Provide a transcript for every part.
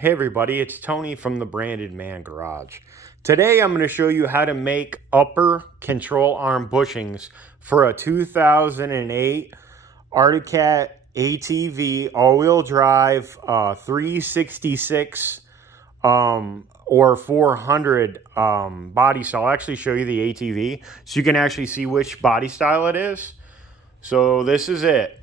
Hey everybody, it's Tony from the Branded Man Garage. Today I'm going to show you how to make upper control arm bushings for a 2008 Arctic Cat ATV all-wheel drive 366 or 400 body style. I'll actually show you the ATV so you can actually see which body style it is. So this is it.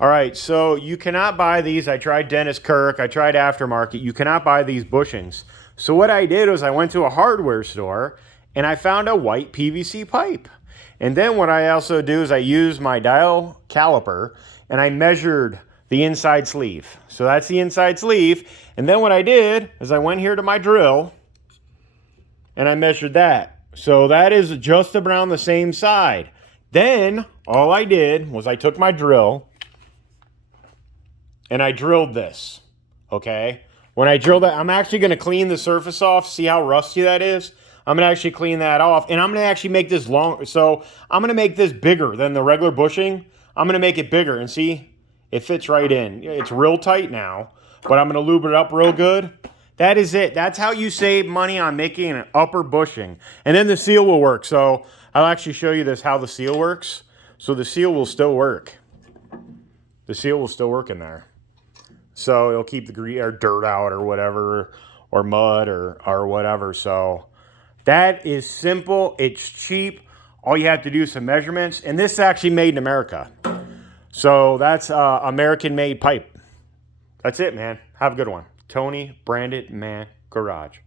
All right, so you cannot buy these. I tried Dennis Kirk. I tried Aftermarket. You cannot buy these bushings. So what I did was I went to a hardware store and I found a white PVC pipe. And then what I also do is I use my dial caliper and I measured the inside sleeve. So that's the inside sleeve. And then what I did is I went here to my drill and I measured that. So that is just around the same side. Then all I did was I took my drill and I drilled this, okay? When I drilled it, I'm actually gonna clean the surface off, see how rusty that is? I'm gonna actually clean that off, and I'm gonna actually make this long, so I'm gonna make this bigger than the regular bushing. I'm gonna make it bigger, and see, it fits right in. It's real tight now, but I'm gonna lube it up real good. That is it. That's how you save money on making an upper bushing. And then the seal will work, so I'll actually show you this, how the seal works. So the seal will still work. The seal will still work in there. So it'll keep the dirt out or whatever, or mud or whatever. So that is simple. It's cheap. All you have to do is some measurements. And this is actually made in America. So that's American-made pipe. That's it, man. Have a good one. Tony, Branded Man Garage.